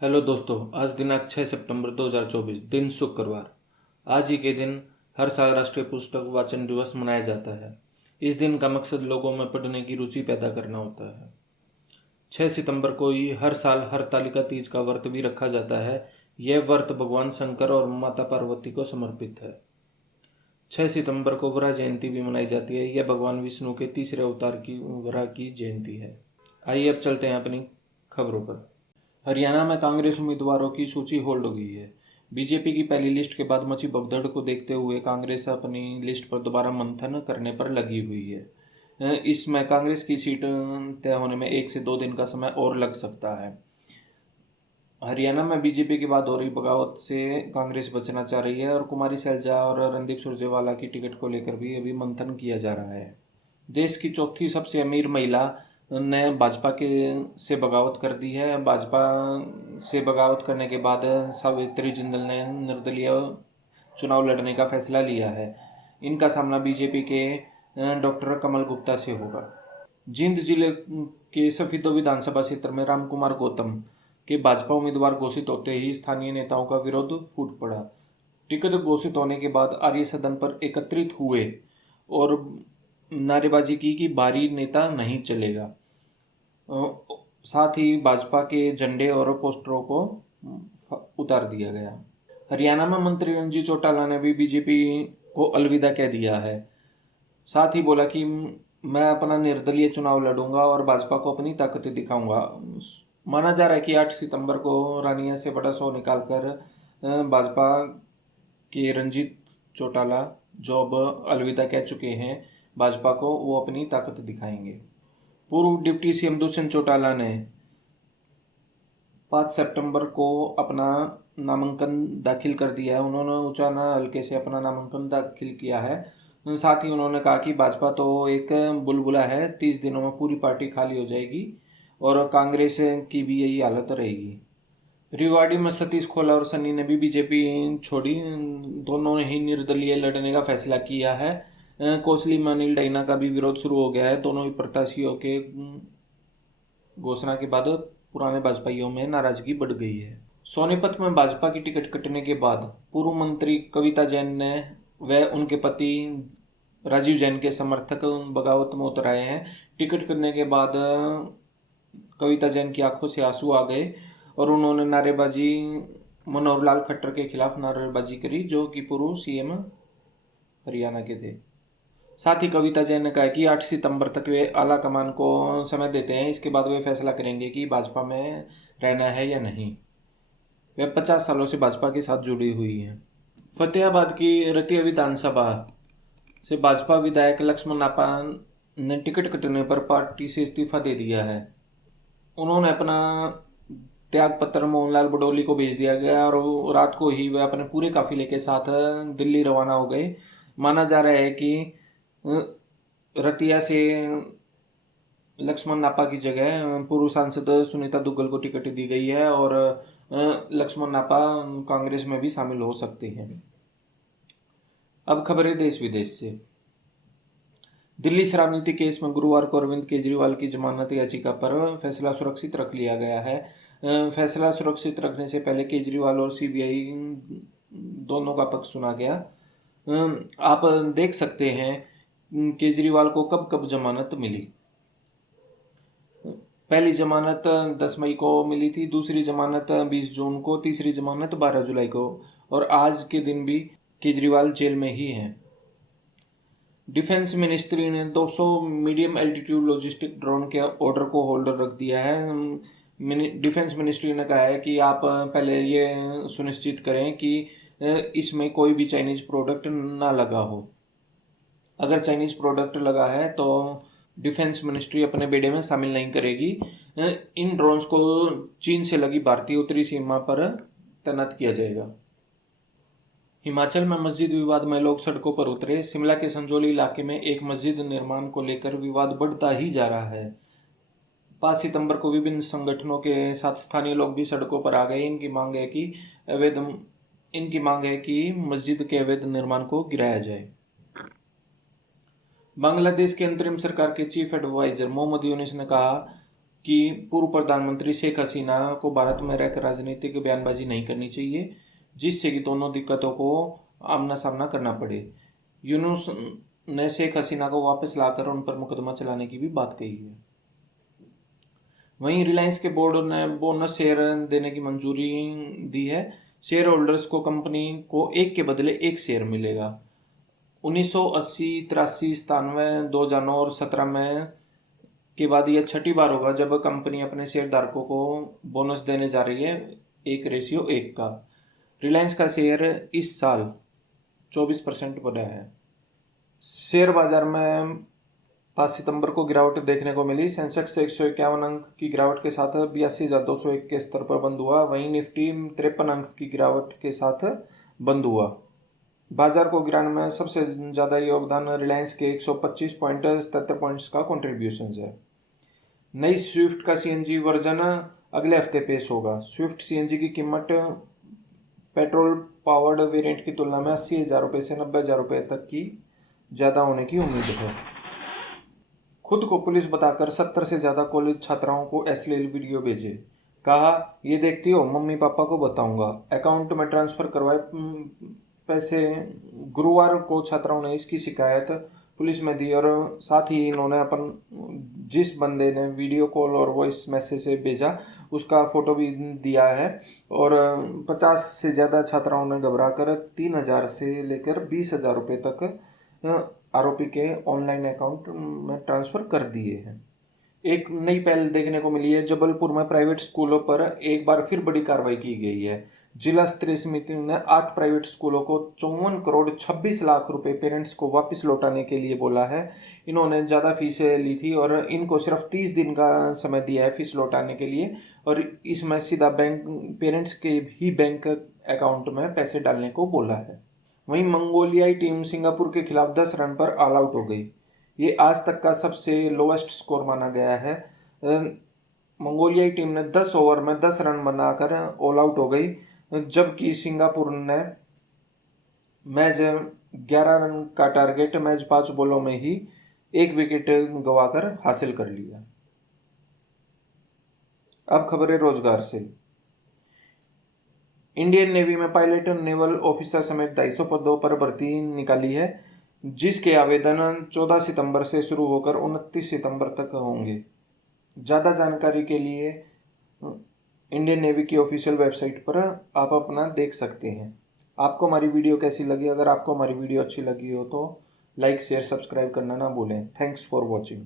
Hello दोस्तों, आज दिनांक 6 सितंबर 2024, दिन शुक्रवार। आज ही के दिन हर साल राष्ट्रीय पुस्तक वाचन दिवस मनाया जाता है। इस दिन का मकसद लोगों में पढ़ने की रुचि पैदा करना होता है। 6 सितंबर को ही हर साल हरतालिका तीज का व्रत भी रखा जाता है। यह व्रत भगवान शंकर और माता पार्वती को समर्पित है। 6 सितंबर को वराह जयंती भी मनाई जाती है। यह भगवान विष्णु के तीसरे अवतार की वराह की जयंती है। आइए अब चलते हैं अपनी खबरों पर। हरियाणा में कांग्रेस उम्मीदवारों की सूची होल्ड हो गई है। बीजेपी की पहली लिस्ट के बाद मची भगदड़ को देखते हुए कांग्रेस अपनी लिस्ट पर दोबारा मंथन करने पर लगी हुई है। इसमें कांग्रेस की सीट तय होने में 1 से 2 दिन का समय और लग सकता है। हरियाणा में बीजेपी के बाद हो रही बगावत से कांग्रेस बचना चाह रही है और कुमारी सैलजा और रणदीप सुरजेवाला की टिकट को लेकर भी अभी मंथन किया जा रहा है। देश की चौथी सबसे अमीर महिला ने भाजपा के से बगावत कर दी है। भाजपा से बगावत करने के बाद सावित्री जिंदल ने निर्दलीय चुनाव लड़ने का फैसला लिया है। इनका सामना बीजेपी के डॉक्टर कमल गुप्ता से होगा। जींद जिले के सफीदो विधानसभा क्षेत्र में रामकुमार गौतम के भाजपा उम्मीदवार घोषित होते ही स्थानीय नेताओं का विरोध फूट पड़ा। टिकट घोषित होने के बाद आर्य सदन पर एकत्रित हुए और नारेबाजी की कि बाहरी नेता नहीं चलेगा। साथ ही भाजपा के झंडे और पोस्टरों को उतार दिया गया। हरियाणा में मंत्री रणजीत चौटाला ने भी बीजेपी को अलविदा कह दिया है। साथ ही बोला कि मैं अपना निर्दलीय चुनाव लड़ूंगा और भाजपा को अपनी ताकत दिखाऊंगा। माना जा रहा है कि 8 सितंबर को रानिया से बड़ा शो निकालकर भाजपा के रणजीत चौटाला जो अब अलविदा कह चुके हैं भाजपा को, वो अपनी ताकत दिखाएंगे। पूर्व डिप्टी सीएम दुष्यंत चौटाला ने 5 सितंबर को अपना नामांकन दाखिल कर दिया है। उन्होंने उचाना हल्के से अपना नामांकन दाखिल किया है। साथ ही उन्होंने कहा कि भाजपा तो एक बुलबुला है, 30 दिनों में पूरी पार्टी खाली हो जाएगी और कांग्रेस की भी यही हालत रहेगी। रेवाड़ी में सतीश खोला और सन्नी ने भी बीजेपी छोड़ी। दोनों ने ही निर्दलीय लड़ने का फैसला किया है। कोसली में अनिल डाइना का भी विरोध शुरू हो गया है। दोनों ही प्रत्याशियों के घोषणा के बाद पुराने भाजपाइयों में नाराजगी बढ़ गई है। सोनीपत में भाजपा की टिकट कटने के बाद पूर्व मंत्री कविता जैन ने व उनके पति राजीव जैन के समर्थक बगावत में उतर आए हैं। टिकट कटने के बाद कविता जैन की आंखों से आंसू आ गए और उन्होंने नारेबाजी मनोहर लाल खट्टर के खिलाफ नारेबाजी करी, जो कि पूर्व सीएम हरियाणा के थे। साथ ही कविता जैन ने कहा कि 8 सितंबर तक वे आला कमान को समय देते हैं। इसके बाद वे फैसला करेंगे कि भाजपा में रहना है या नहीं। वे 50 सालों से भाजपा के साथ जुड़ी हुई हैं। फतेहाबाद की रतिया विधानसभा से भाजपा विधायक लक्ष्मण नापा ने टिकट कटने पर पार्टी से इस्तीफा दे दिया है। उन्होंने अपना त्याग पत्र मोहनलाल बडोली को भेज दिया गया और रात को ही वे अपने पूरे काफिले के साथ दिल्ली रवाना हो गए। माना जा रहा है कि रतिया से लक्ष्मण नापा की जगह पूर्व सांसद सुनीता दुग्गल को टिकट दी गई है और लक्ष्मण नापा कांग्रेस में भी शामिल हो सकते हैं। अब खबरें देश विदेश से। दिल्ली शराब नीति केस में गुरुवार को अरविंद केजरीवाल की जमानत याचिका पर फैसला सुरक्षित रख लिया गया है। फैसला सुरक्षित रखने से पहले केजरीवाल और सीबीआई दोनों का पक्ष सुना गया। आप देख सकते हैं केजरीवाल को कब कब जमानत मिली। पहली जमानत 10 मई को मिली थी, दूसरी जमानत 20 जून को, तीसरी जमानत 12 जुलाई को और आज के दिन भी केजरीवाल जेल में ही हैं। डिफेंस मिनिस्ट्री ने 200 मीडियम एल्टीट्यूड लॉजिस्टिक ड्रोन के ऑर्डर को होल्ड रख दिया है। डिफेंस मिनिस्ट्री ने कहा है कि आप पहले ये सुनिश्चित करें कि इसमें कोई भी चाइनीज प्रोडक्ट ना लगा हो। अगर चाइनीज प्रोडक्ट लगा है तो डिफेंस मिनिस्ट्री अपने बेड़े में शामिल नहीं करेगी। इन ड्रोन्स को चीन से लगी भारतीय उत्तरी सीमा पर तैनात किया जाएगा। हिमाचल में मस्जिद विवाद में लोग सड़कों पर उतरे। शिमला के संजौली इलाके में एक मस्जिद निर्माण को लेकर विवाद बढ़ता ही जा रहा है। 5 सितंबर को विभिन्न संगठनों के साथ स्थानीय लोग भी सड़कों पर आ गए। इनकी मांग है कि मस्जिद के अवैध निर्माण को गिराया जाए। बांग्लादेश के अंतरिम सरकार के चीफ एडवाइजर मोहम्मद यूनिस ने कहा कि पूर्व प्रधानमंत्री शेख हसीना को भारत में रहकर राजनीतिक बयानबाजी नहीं करनी चाहिए, जिससे कि दोनों दिक्कतों को आमना सामना करना पड़े। यूनुस ने शेख हसीना को वापस लाकर उन पर मुकदमा चलाने की भी बात कही है। वहीं रिलायंस के बोर्ड ने बोनस शेयर देने की मंजूरी दी है। शेयर होल्डर्स को कंपनी को एक के बदले एक शेयर मिलेगा। 1980, 83, 97, 2009 और 17 में के बाद यह छठी बार होगा जब कंपनी अपने शेयरधारकों को बोनस देने जा रही है 1:1 का। रिलायंस का शेयर इस साल 24% बढ़ा है। शेयर बाजार में 5 सितंबर को गिरावट देखने को मिली। सेंसेक्स 151 अंक की गिरावट के साथ 82,201 के स्तर पर बंद हुआ। वहीं निफ्टी 53 अंक की गिरावट के साथ बंद हुआ। बाजार को गिराने में सबसे ज़्यादा योगदान रिलायंस के 125.77 पॉइंट्स का कंट्रीब्यूशन है। नई स्विफ्ट का सीएनजी वर्जन अगले हफ्ते पेश होगा। स्विफ्ट सीएनजी की कीमत पेट्रोल पावर्ड वेरिएंट की तुलना में 80,000 रुपये से 90,000 रुपये तक की ज़्यादा होने की उम्मीद है। खुद को पुलिस बताकर 70 से ज़्यादा कॉलेज छात्राओं को अश्लील वीडियो भेजे। कहा, ये देखती हो, मम्मी पापा को बताऊंगा। अकाउंट में ट्रांसफ़र करवाए पैसे। गुरुवार को छात्राओं ने इसकी शिकायत पुलिस में दी और साथ ही इन्होंने जिस बंदे ने वीडियो कॉल और वॉइस मैसेज से भेजा उसका फ़ोटो भी दिया है। और 50 से ज़्यादा छात्राओं ने घबराकर 3,000 से लेकर 20,000 रुपये तक आरोपी के ऑनलाइन अकाउंट में ट्रांसफ़र कर दिए हैं। एक नई पहल देखने को मिली है। जबलपुर में प्राइवेट स्कूलों पर एक बार फिर बड़ी कार्रवाई की गई है। जिला स्तरीय समिति ने 8 प्राइवेट स्कूलों को 54 करोड़ 26 लाख रुपए पेरेंट्स को वापस लौटाने के लिए बोला है। इन्होंने ज़्यादा फीसें ली थी और इनको सिर्फ 30 दिन का समय दिया है फीस लौटाने के लिए, और इसमें सीधा पेरेंट्स के ही बैंक अकाउंट में पैसे डालने को बोला है। वहीं मंगोलियाई टीम सिंगापुर के खिलाफ 10 रन पर ऑल आउट हो गई। ये आज तक का सबसे लोवेस्ट स्कोर माना गया है। मंगोलियाई टीम ने 10 ओवर में 10 रन बनाकर ऑल आउट हो गई, जबकि सिंगापुर ने मैच 11 रन का टारगेट मैच 5 बॉलों में ही 1 विकेट गंवाकर हासिल कर लिया। अब खबरें रोजगार से। इंडियन नेवी में पायलट, नेवल ऑफिसर समेत 250 पदों पर भर्ती निकाली है, जिसके आवेदन 14 सितंबर से शुरू होकर 29 सितंबर तक होंगे। ज़्यादा जानकारी के लिए इंडियन नेवी की ऑफिशियल वेबसाइट पर आप अपना देख सकते हैं। आपको हमारी वीडियो कैसी लगी? अगर आपको हमारी वीडियो अच्छी लगी हो तो लाइक, शेयर, सब्सक्राइब करना ना भूलें। Thanks for watching.